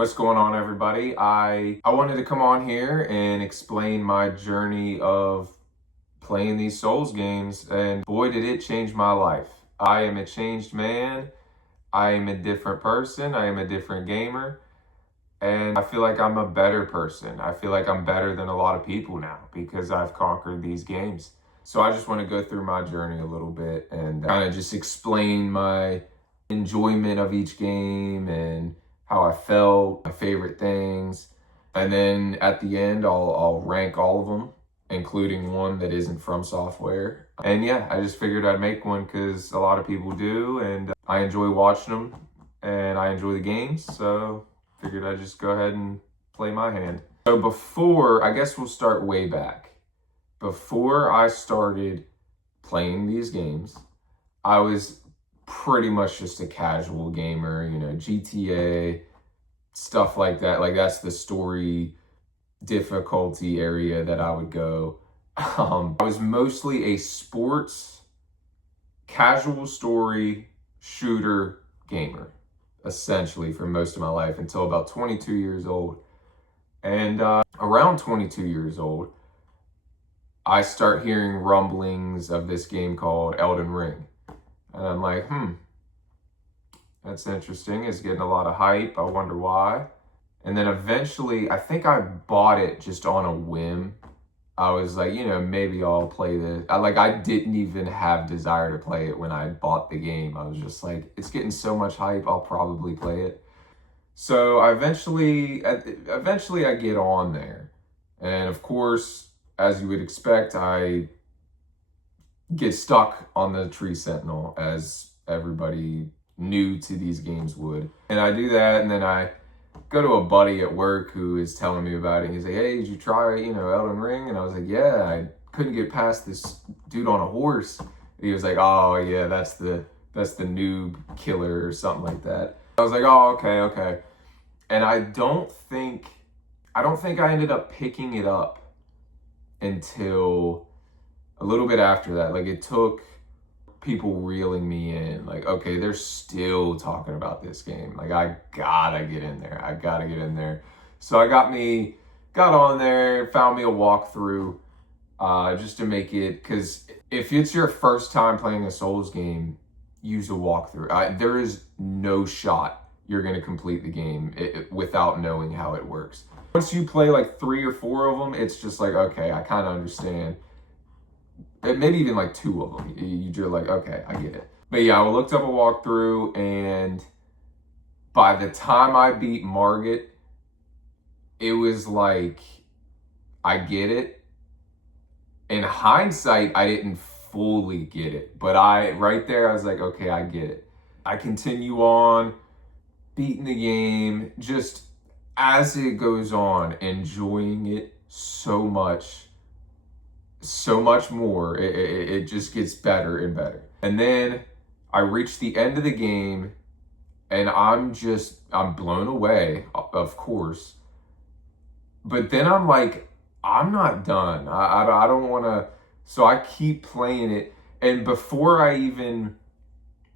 What's going on, everybody? I wanted to come on here and explain my journey of playing these Souls games, and boy, did it change my life. I am a changed man. I am a different person. I am a different gamer, and I feel like I'm a better person. I feel like I'm better than a lot of people now because I've conquered these games. So I just want to go through my journey a little bit and kind of just explain my enjoyment of each game and how I felt, my favorite things. And then at the end, I'll rank all of them, including one that isn't from Software. And yeah, I just figured I'd make one because a lot of people do, and I enjoy watching them and I enjoy the games. So figured I'd just go ahead and play my hand. So I guess we'll start way back. Before I started playing these games, I was pretty much just a casual gamer, GTA, stuff like that. Like that's the story difficulty area that I would go. I was mostly a sports, casual story, shooter gamer, essentially for most of my life until about 22 years old. And around 22 years old, I start hearing rumblings of this game called Elden Ring. And I'm like, that's interesting. It's getting a lot of hype. I wonder why. And then eventually, I think I bought it just on a whim. I was like, maybe I'll play this. I didn't even have desire to play it when I bought the game. I was just like, it's getting so much hype, I'll probably play it. So I eventually I get on there. And of course, as you would expect, I get stuck on the tree sentinel, as everybody new to these games would. And I do that, and then I go to a buddy at work who is telling me about it. He's like, hey, did you try, Elden Ring? And I was like, yeah, I couldn't get past this dude on a horse. And he was like, oh yeah, that's the noob killer or something like that. I was like, oh, okay. And I don't think I ended up picking it up until a little bit after that. Like it took people reeling me in, like, okay, they're still talking about this game. Like I gotta get in there. So I got on there, found me a walkthrough, just to make it, because if it's your first time playing a Souls game, use a walkthrough. There is no shot you're gonna complete the game without knowing how it works. Once you play like 3 or 4 of them, it's just like, okay, I kind of understand. Maybe even like 2 of them. You're like, okay, I get it. But yeah, I looked up a walkthrough, and by the time I beat Margit, it was like, I get it. In hindsight, I didn't fully get it. But right there, I was like, okay, I get it. I continue on, beating the game, just as it goes on, enjoying it so much more. It just gets better and better. And then I reach the end of the game, and I'm blown away, of course. But then I'm like, I'm not done. I don't want to. So I keep playing it. And before I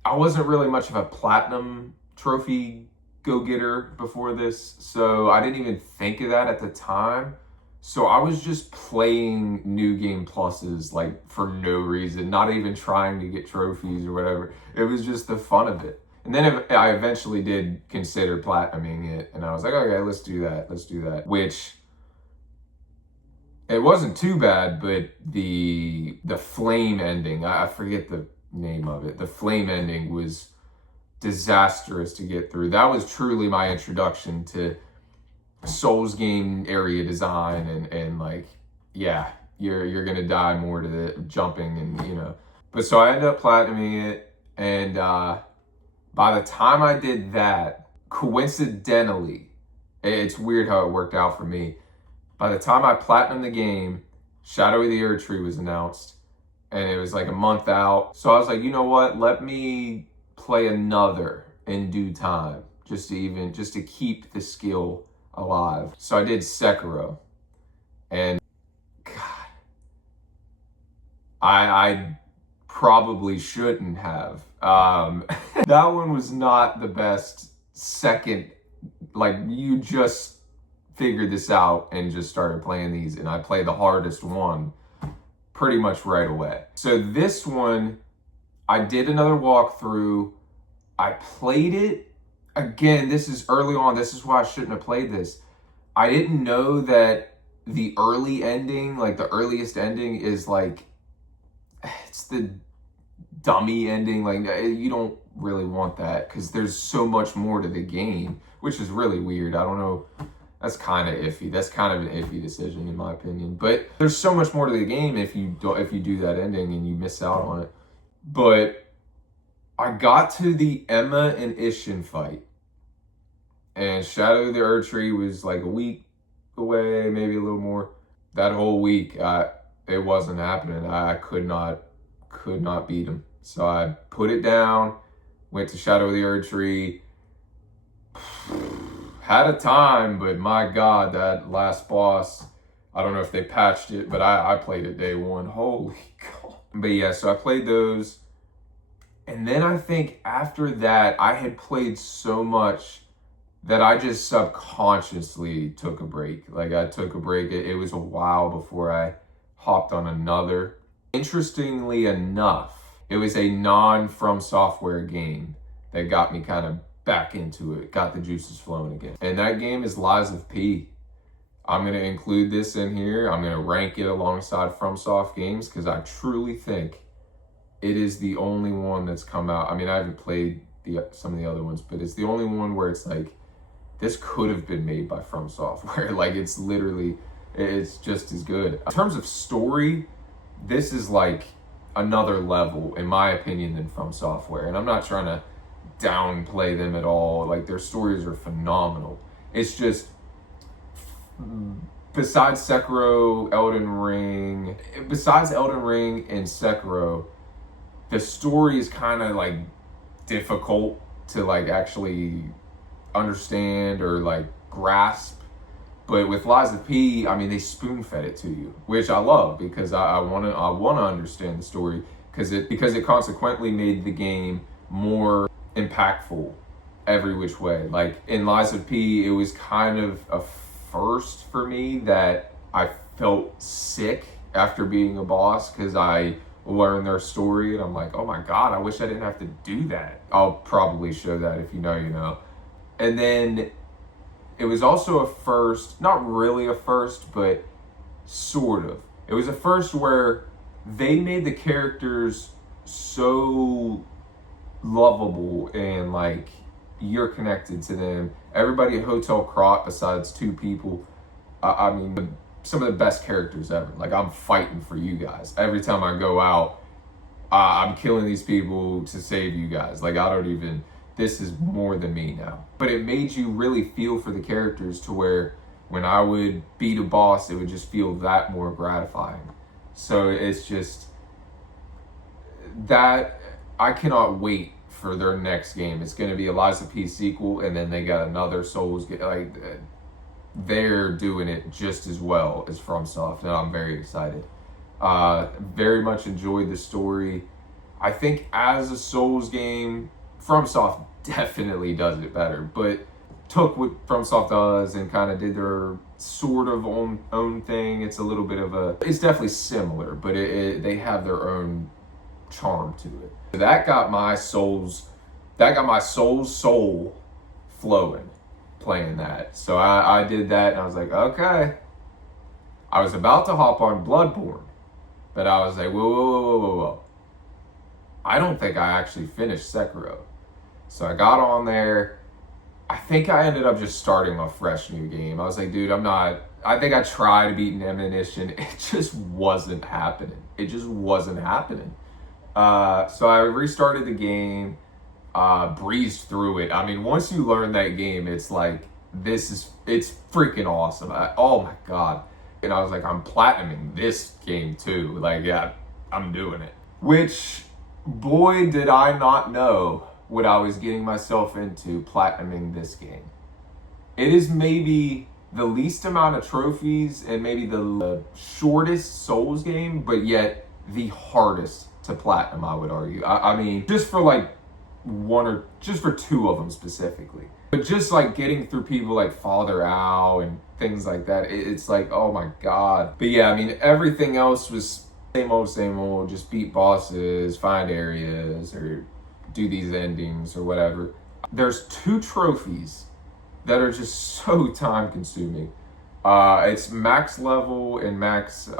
wasn't really much of a platinum trophy go-getter before this, so I didn't even think of that at the time. So I was just playing new game pluses, like, for no reason, not even trying to get trophies or whatever. It was just the fun of it. And then I eventually did consider platinuming it, and I was like, okay, let's do that. Which, it wasn't too bad, but the flame ending, I forget the name of it. The flame ending was disastrous to get through. That was truly my introduction to Souls game area design, and like, yeah, you're gonna die more to the jumping, and But so I ended up platinuming it, and by the time I did that, coincidentally, it's weird how it worked out for me. By the time I platinumed the game, Shadow of the Erdtree was announced, and it was like a month out. So I was like, you know what? Let me play another in due time, just to keep the skill alive. So I did Sekiro, and God, I probably shouldn't have. That one was not the best second like you just figured this out and just started playing these, and I played the hardest one pretty much right away. So this one, I did another walkthrough. I played it again. This is early on. This is why I shouldn't have played this. I didn't know that the early ending, like the earliest ending, is like, it's the dummy ending. Like, you don't really want that because there's so much more to the game, which is really weird. I don't know. That's kind of iffy. That's kind of an iffy decision in my opinion. But there's so much more to the game if you do that ending and you miss out on it. But I got to the Emma and Ishin fight, and Shadow of the Erdtree was like a week away, maybe a little more. That whole week, it wasn't happening. I could not beat him. So I put it down, went to Shadow of the Erdtree. Had a time, but my God, that last boss, I don't know if they patched it, but I played it day one. Holy God. But yeah, so I played those. And then I think after that, I had played so much that I just subconsciously took a break. Like I took a break. It was a while before I hopped on another. Interestingly enough, it was a non-From Software game that got me kind of back into it, got the juices flowing again. And that game is Lies of P. I'm going to include this in here. I'm going to rank it alongside FromSoft games because I truly think it is the only one that's come out. I mean, I haven't played some of the other ones, but it's the only one where it's like, this could have been made by From Software. Like, it's literally, it's just as good. In terms of story, this is like another level, in my opinion, than From Software. And I'm not trying to downplay them at all. Like, their stories are phenomenal. It's just, besides Sekiro, Elden Ring, besides Elden Ring and Sekiro, the story is kind of like difficult to like actually understand or like grasp. But with Lies of P, I mean, they spoon fed it to you, which I love because I want to understand the story because it consequently made the game more impactful every which way. Like in Lies of P, it was kind of a first for me that I felt sick after being a boss because I learned their story and I'm like, oh my God, I wish I didn't have to do that. I'll probably show that. If you know, you know. And then it was also a first, not really a first, but sort of. It was a first where they made the characters so lovable and like you're connected to them. Everybody at Hotel Krat, besides two people, I mean, some of the best characters ever. Like, I'm fighting for you guys. Every time I go out, I'm killing these people to save you guys. Like, I don't even, this is more than me now. But it made you really feel for the characters to where when I would beat a boss, it would just feel that more gratifying. So it's just, that, I cannot wait for their next game. It's going to be a Lies of P sequel, and then they got another Souls game. Like, they're doing it just as well as FromSoft, and I'm very excited. Very much enjoyed the story. I think as a Souls game, FromSoft definitely does it better, but took what FromSoft does and kind of did their sort of own thing. It's a little bit of a, it's definitely similar, but they have their own charm to it. That got my soul flowing playing that. So I did that and I was like, okay. I was about to hop on Bloodborne, but I was like, whoa. I don't think I actually finished Sekiro. So I got on there. I think I ended up just starting a fresh new game. I was like, dude, I think I tried beating Emma-Ishin. It just wasn't happening. So I restarted the game, breezed through it. I mean, once you learn that game, it's like, it's freaking awesome. Oh my God. And I was like, I'm platinuming this game too. Like, yeah, I'm doing it. Which, boy, did I not know what I was getting myself into platinuming this game. It is maybe the least amount of trophies and maybe the shortest Souls game, but yet the hardest to platinum, I would argue. I mean, just for like just for two of them specifically. But just like getting through people like Father Al and things like that, it's like, oh my God. But yeah, I mean, everything else was same old, just beat bosses, find areas, or do these endings or whatever. There's 2 trophies that are just so time consuming. It's max level and max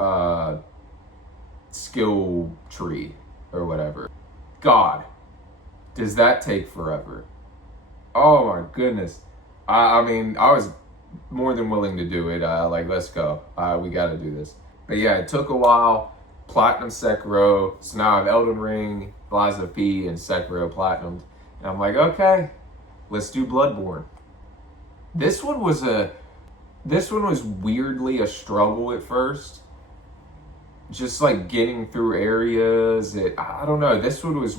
skill tree or whatever. God, does that take forever? Oh my goodness. I mean, I was more than willing to do it. Like, let's go. We got to do this. But yeah, it took a while. Platinum Sekiro. So now I have Elden Ring, Lies of P, and Sekiro Platinum. And I'm like, okay, let's do Bloodborne. This one was weirdly a struggle at first. Just like getting through areas. I don't know. This one was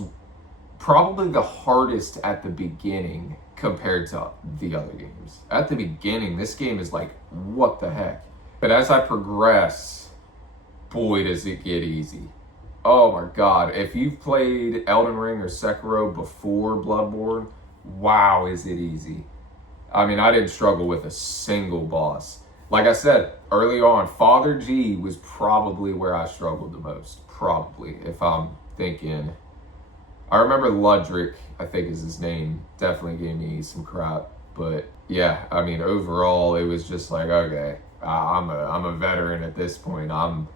probably the hardest at the beginning compared to the other games. At the beginning, this game is like, what the heck? But as I progress, boy, does it get easy. Oh my God. If you've played Elden Ring or Sekiro before Bloodborne, wow, is it easy. I mean, I didn't struggle with a single boss. Like I said early on, Father G was probably where I struggled the most. Probably, if I'm thinking. I remember Ludric, I think is his name, definitely gave me some crap. But yeah, I mean, overall, it was just like, okay, I'm a veteran at this point. I'm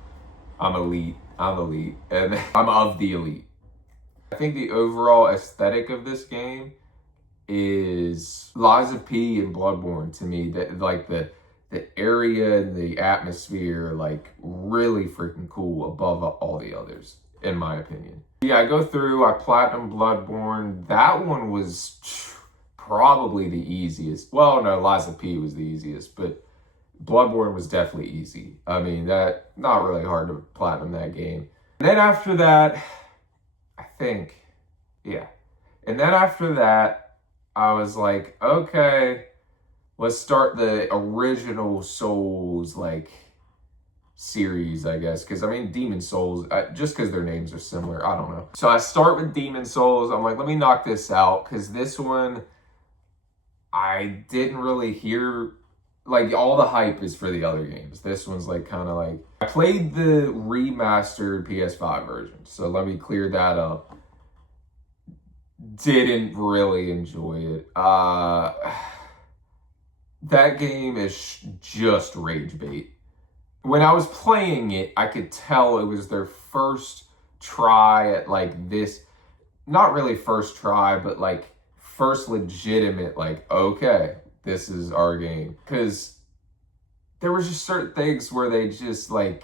elite. I'm elite. And I'm of the elite. I think the overall aesthetic of this game is Lies of P and Bloodborne to me. That like the area and the atmosphere, like, really freaking cool above all the others, in my opinion. Yeah, I go through, I platinum Bloodborne. That one was probably the easiest. Well, no, Lies of P was the easiest, but Bloodborne was definitely easy. I mean, that not really hard to platinum that game. And then after that, I think, yeah. And then after that, I was like, okay, let's start the original Souls, like, series, I guess. Because, I mean, Demon Souls, just because their names are similar, I don't know. So I start with Demon Souls. I'm like, let me knock this out. Because this one, I didn't really hear, like, all the hype is for the other games. This one's, like, kind of like, I played the remastered PS5 version. So let me clear that up. Didn't really enjoy it. That game is just rage bait. When I was playing it, I could tell it was their first try at, like, this, not really first try, but, like, first legitimate, like, okay, this is our game. Because there was just certain things where they just, like,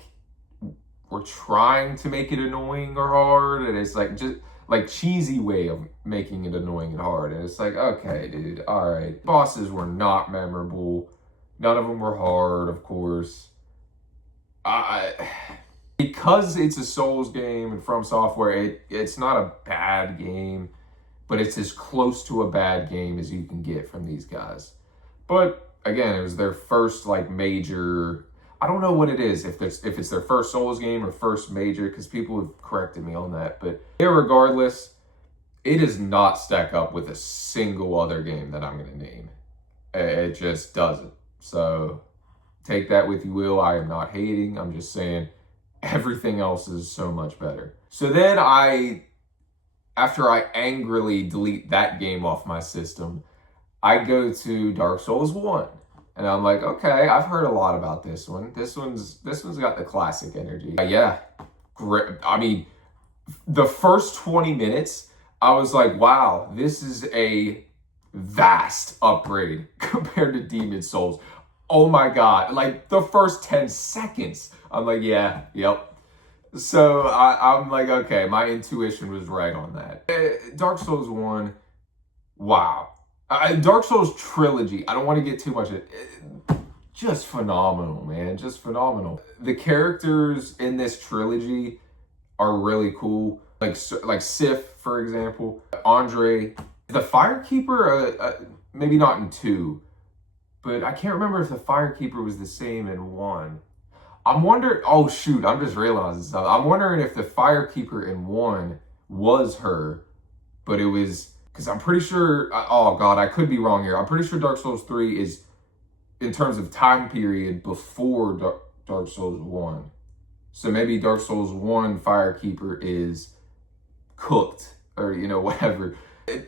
were trying to make it annoying or hard, and it's, like, just, like, cheesy way of making it annoying and hard. And it's like, okay, dude, all right. Bosses were not memorable. None of them were hard, of course. Because it's a Souls game and From Software, it's not a bad game, but it's as close to a bad game as you can get from these guys. But again, it was their first, like, major, I don't know what it is, if it's their first Souls game or first major, because people have corrected me on that. But irregardless, it does not stack up with a single other game that I'm going to name. It just doesn't. So take that with you will. I am not hating. I'm just saying everything else is so much better. So then after I angrily delete that game off my system, I go to Dark Souls 1. And I'm like, okay, I've heard a lot about this one. This one's got the classic energy. Yeah, great. I mean, the first 20 minutes, I was like, wow, this is a vast upgrade compared to Demon Souls. Oh my God, like the first 10 seconds, I'm like, yeah, yep. So I'm like, okay, my intuition was right on that. Dark Souls 1, wow. Dark Souls trilogy, I don't want to get too much of it. Just phenomenal, man, just phenomenal. The characters in this trilogy are really cool. Like Sif, for example, Andre, the Firekeeper, maybe not in 2, but I can't remember if the Firekeeper was the same in 1. I'm wondering, oh shoot, I'm just realizing something. I'm wondering if the Firekeeper in 1 was her, but it was because I'm pretty sure, oh God, I could be wrong here. I'm pretty sure Dark Souls 3 is, in terms of time period, before Dark Souls 1. So maybe Dark Souls 1 Firekeeper is cooked, or, whatever.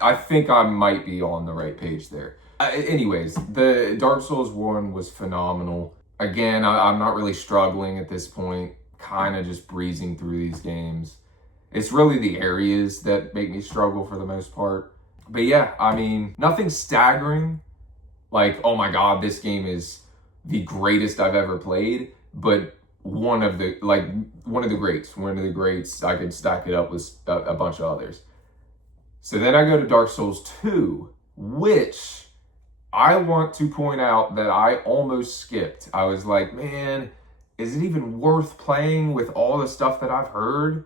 I think I might be on the right page there. Anyways, the Dark Souls 1 was phenomenal. Again, I'm not really struggling at this point, kind of just breezing through these games. It's really the areas that make me struggle for the most part. But yeah, I mean, nothing staggering. Like, oh my God, this game is the greatest I've ever played. But one of the greats. I could stack it up with a bunch of others. So then I go to Dark Souls 2, which I want to point out that I almost skipped. I was like, man, is it even worth playing with all the stuff that I've heard?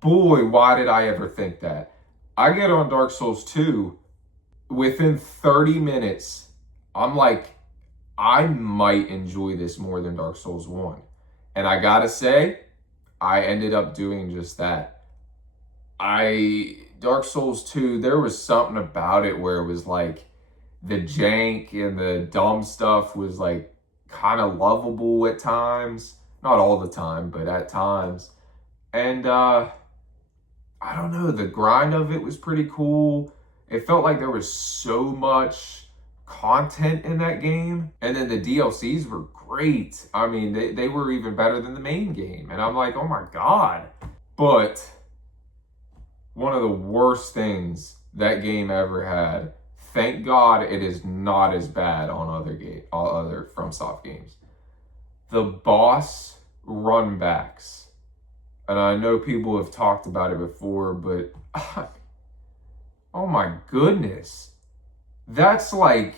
Boy, why did I ever think that? I get on Dark Souls 2, within 30 minutes, I'm like, I might enjoy this more than Dark Souls 1. And I gotta say, I ended up doing just that. Dark Souls 2, there was something about it where it was like, the jank and the dumb stuff was like kind of lovable at times. Not all the time, but at times. And I don't know, the grind of it was pretty cool. It felt like there was so much content in that game. And then the DLCs were great. I mean, they were even better than the main game. And I'm like, oh my God. But one of the worst things that game ever had, thank God it is not as bad on other FromSoft games. The boss runbacks. And I know people have talked about it before, but oh my goodness. That's like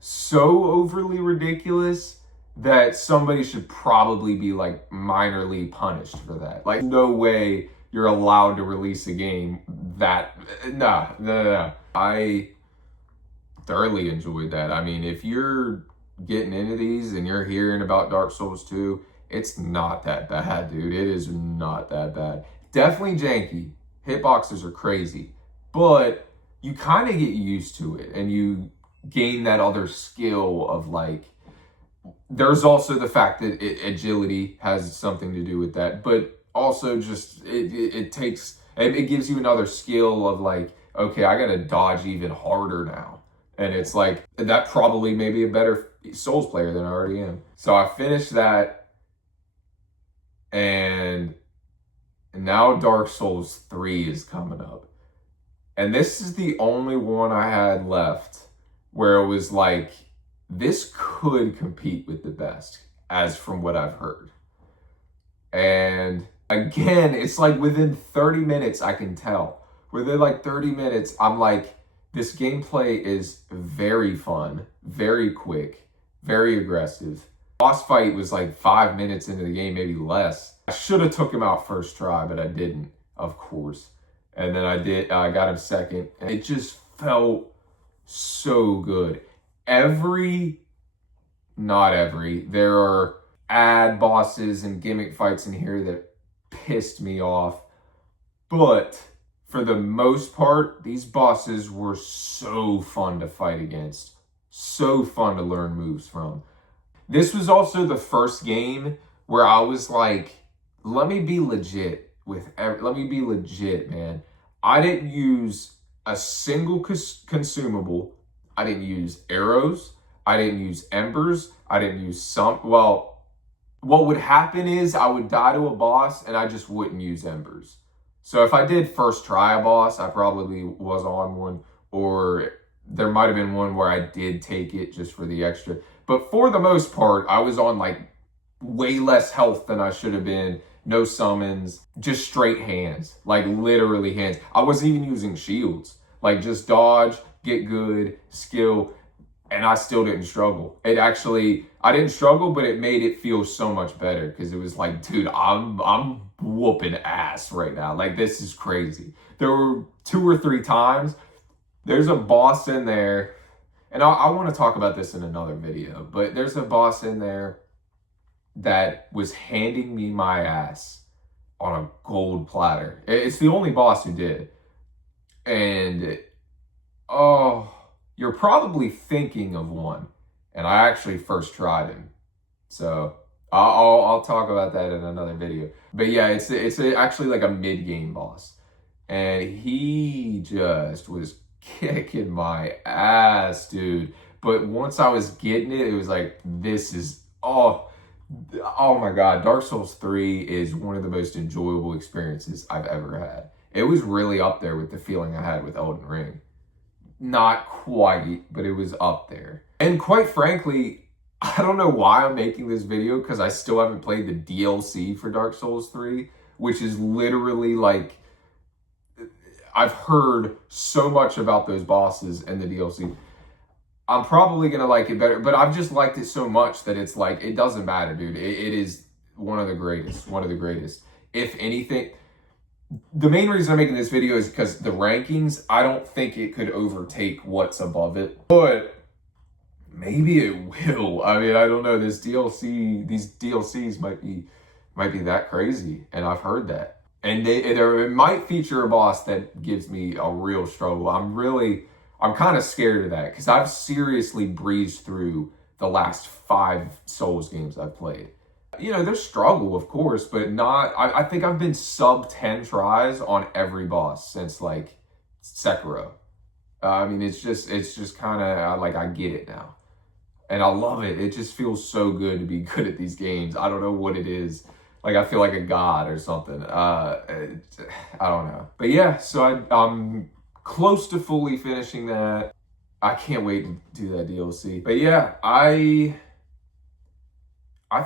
so overly ridiculous that somebody should probably be like minorly punished for that. Like, no way you're allowed to release a game that, no. I thoroughly enjoyed that. I mean, if you're getting into these and you're hearing about Dark Souls 2, it's not that bad, dude. It is not that bad. Definitely janky. Hitboxes are crazy. But you kind of get used to it and you gain that other skill of like, there's also the fact that agility has something to do with that. But also just, it gives you another skill of like, okay, I got to dodge even harder now. And it's like, that probably made me a better Souls player than I already am. So I finished that. And now Dark Souls 3 is coming up. And this is the only one I had left where it was like, this could compete with the best, as from what I've heard. And again, it's like within 30 minutes, I can tell. Within like 30 minutes, I'm like, this gameplay is very fun, very quick, very aggressive. Boss fight was like 5 minutes into the game, maybe less. I should have took him out first try, but I didn't, of course. And then I got him second. And it just felt so good. There are ad bosses and gimmick fights in here that pissed me off. But for the most part, these bosses were so fun to fight against. So fun to learn moves from. This was also the first game where I was like, let me be legit, man. I didn't use a single consumable. I didn't use arrows. I didn't use embers. I didn't use what would happen is I would die to a boss and I just wouldn't use embers. So if I did first try a boss, I probably was on one, or there might have been one where I did take it just for the extra. But for the most part, I was on like way less health than I should have been. No summons, just straight hands, like literally hands. I wasn't even using shields, like just dodge, get good, skill, and I still didn't struggle. I didn't struggle, but it made it feel so much better because it was like, dude, I'm whooping ass right now. Like, this is crazy. There were 2 or 3 times, there's a boss in there, and I want to talk about this in another video, but there's a boss in there that was handing me my ass on a gold platter. It's the only boss who did. And oh, you're probably thinking of one. And I actually first tried him. So I'll talk about that in another video. But yeah, actually like a mid-game boss. And he just was kicking my ass, dude. But once I was getting it, it was like, oh my God. Dark Souls 3 is one of the most enjoyable experiences I've ever had. It was really up there with the feeling I had with Elden Ring. Not quite, but it was up there. And quite frankly, I don't know why I'm making this video because I still haven't played the DLC for Dark Souls 3, which is literally like, I've heard so much about those bosses and the DLC. I'm probably going to like it better, but I've just liked it so much that it's like, it doesn't matter, dude. It is one of the greatest. If anything, the main reason I'm making this video is because the rankings, I don't think it could overtake what's above it, but maybe it will. I mean, I don't know. These DLCs might be that crazy, and I've heard that. And it might feature a boss that gives me a real struggle. I'm kind of scared of that because I've seriously breezed through the last 5 Souls games I've played. You know, there's struggle, of course, but I think I've been sub 10 tries on every boss since like Sekiro. I mean, it's just kind of like, I get it now. And I love it. It just feels so good to be good at these games. I don't know what it is. Like, I feel like a god or something. I don't know. But yeah, so I'm close to fully finishing that. I can't wait to do that DLC. But yeah, I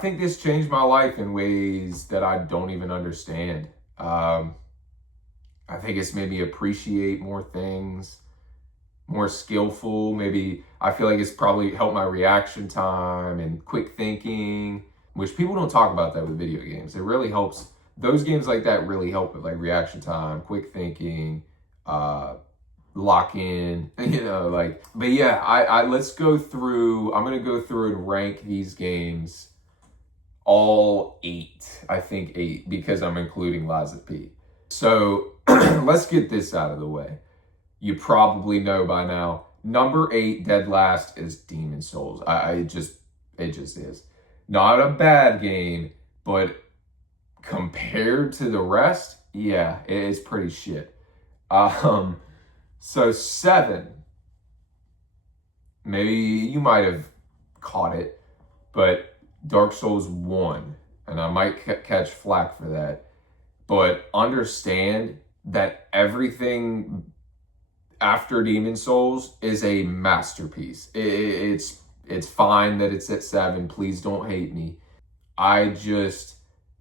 think this changed my life in ways that I don't even understand. I think it's made me appreciate more things, more skillful. Maybe I feel like it's probably helped my reaction time and quick thinking, which people don't talk about that with video games. It really helps. Those games like that really help with like reaction time, quick thinking, lock in, you know, like, but yeah, let's go through, I'm going to go through and rank these games all 8, I think 8, because I'm including Lies of P. So let's get this out of the way. You probably know by now, number 8, dead last, is Demon Souls. It just is. Not a bad game, but compared to the rest, yeah, it is pretty shit. So 7, maybe you might have caught it, but Dark Souls 1, and I might catch flack for that, but understand that everything after Demon Souls is a masterpiece. It's fine that it's at 7. Please don't hate me.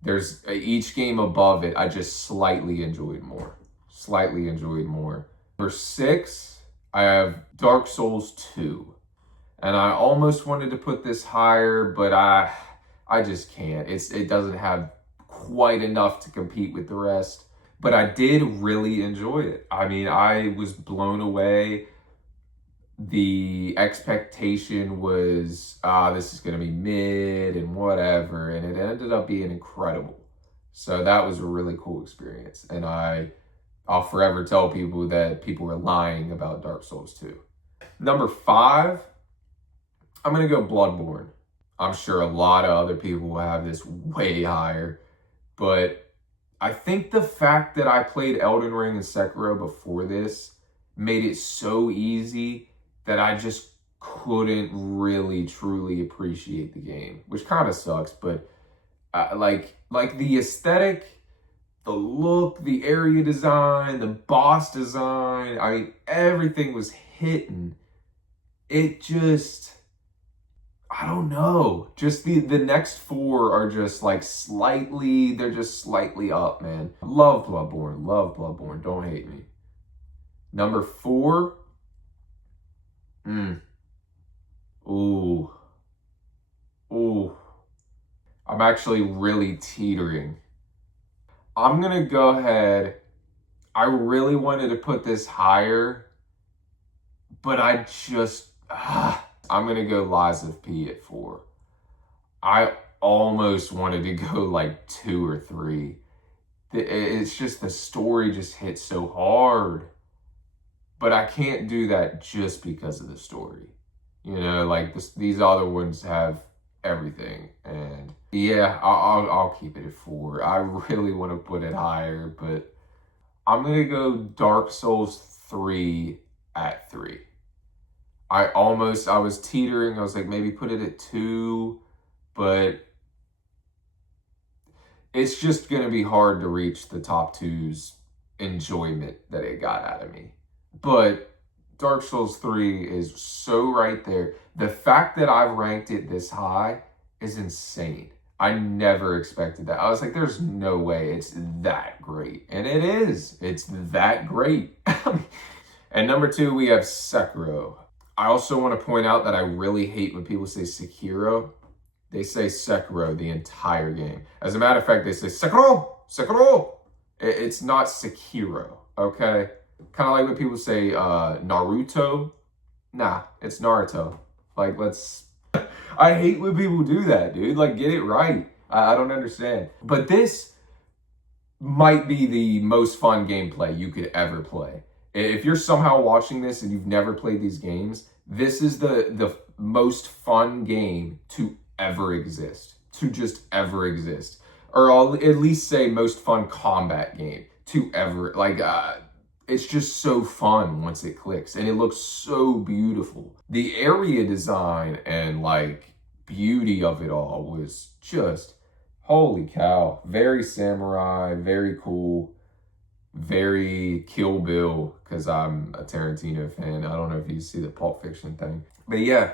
There's each game above it, I just slightly enjoyed more. Number 6, I have Dark Souls 2. And I almost wanted to put this higher, but I just can't. It doesn't have quite enough to compete with the rest. But I did really enjoy it. I mean, I was blown away. The expectation was, this is going to be mid and whatever. And it ended up being incredible. So that was a really cool experience. And I'll forever tell people that people were lying about Dark Souls 2. Number 5, I'm going to go Bloodborne. I'm sure a lot of other people will have this way higher. But I think the fact that I played Elden Ring and Sekiro before this made it so easy that I just couldn't really truly appreciate the game, which kind of sucks. But like the aesthetic, the look, the area design, the boss design, I mean, everything was hitting. It just, I don't know. Just the next 4 are just like they're just slightly up, man. Love Bloodborne. Don't hate me. Number 4. Ooh. I'm actually really teetering. I'm gonna go ahead. I really wanted to put this higher, but I'm gonna go Lies of P at 4. I almost wanted to go like 2 or 3. It's just the story just hits so hard. but I can't do that just because of the story. You know, like these other ones have everything, and yeah, I'll keep it at 4. I really want to put it higher, but I'm gonna go Dark Souls 3 at 3. I was teetering. I was like, maybe put it at 2, but it's just gonna be hard to reach the top two's enjoyment that it got out of me. But Dark Souls 3 is so right there. The fact that I've ranked it this high is insane. I never expected that. I was like, there's no way it's that great. And it is. It's that great. And number 2, we have Sekiro. I also want to point out that I really hate when people say Sekiro. They say Sekiro the entire game. As a matter of fact, they say Sekiro, Sekiro. It's not Sekiro, okay? Kind of like when people say Naruto. Nah, it's Naruto. Like, I hate when people do that, dude. Like, get it right. I don't understand. But this might be the most fun gameplay you could ever play. If you're somehow watching this and you've never played these games, this is the most fun game to ever exist. To just ever exist. Or I'll at least say most fun combat game to ever. Like, it's just so fun once it clicks, and it looks so beautiful. The area design and like beauty of it all was just, holy cow. Very samurai, very cool, very Kill Bill, because I'm a Tarantino fan. I don't know if you see the Pulp Fiction thing. But yeah,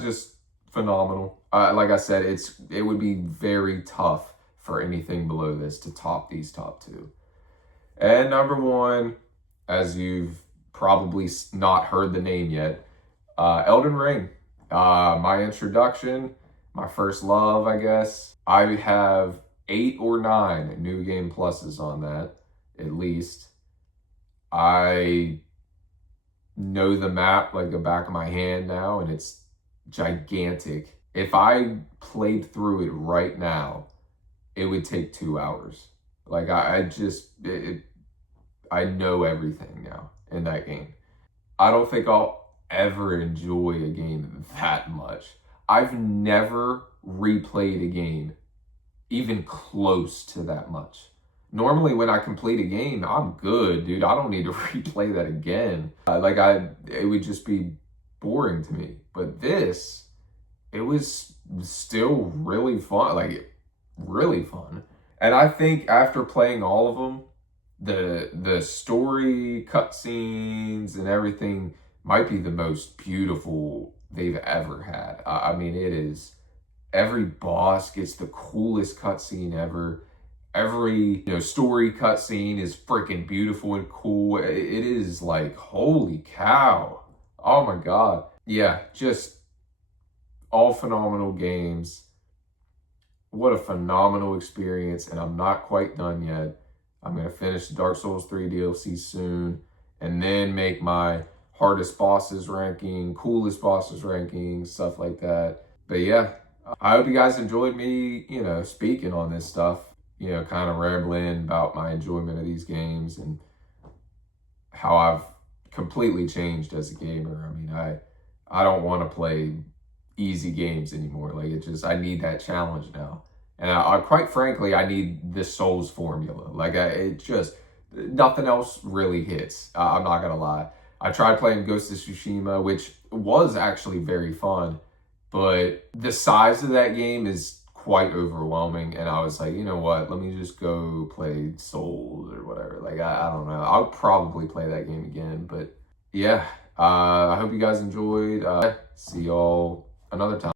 just phenomenal. Like I said, it would be very tough for anything below this to top these top 2. And number 1, as you've probably not heard the name yet, Elden Ring. My introduction, my first love, I guess. I have 8 or 9 New Game Pluses on that, at least. I know the map like the back of my hand now, and it's gigantic. If I played through it right now, it would take 2 hours. Like, I know everything now in that game. I don't think I'll ever enjoy a game that much. I've never replayed a game even close to that much. Normally when I complete a game, I'm good, dude. I don't need to replay that again. It would just be boring to me. But this, it was still really fun. Like, really fun. And I think after playing all of them, the story, cutscenes, and everything might be the most beautiful they've ever had. I mean, it is. Every boss gets the coolest cutscene ever. Every story cutscene is freaking beautiful and cool. It is like, holy cow. Oh my god. Yeah, just all phenomenal games. What a phenomenal experience, and I'm not quite done yet. I'm going to finish the Dark Souls 3 DLC soon, and then make my hardest bosses ranking, coolest bosses ranking, stuff like that. But yeah, I hope you guys enjoyed me, speaking on this stuff, kind of rambling about my enjoyment of these games and how I've completely changed as a gamer. I mean, I don't want to play easy games anymore. Like, I need that challenge now. And I quite frankly, I need this Souls formula. Like, nothing else really hits. I'm not going to lie. I tried playing Ghost of Tsushima, which was actually very fun, but the size of that game is quite overwhelming. And I was like, you know what? Let me just go play Souls or whatever. Like, I don't know. I'll probably play that game again. But yeah, I hope you guys enjoyed. See y'all another time.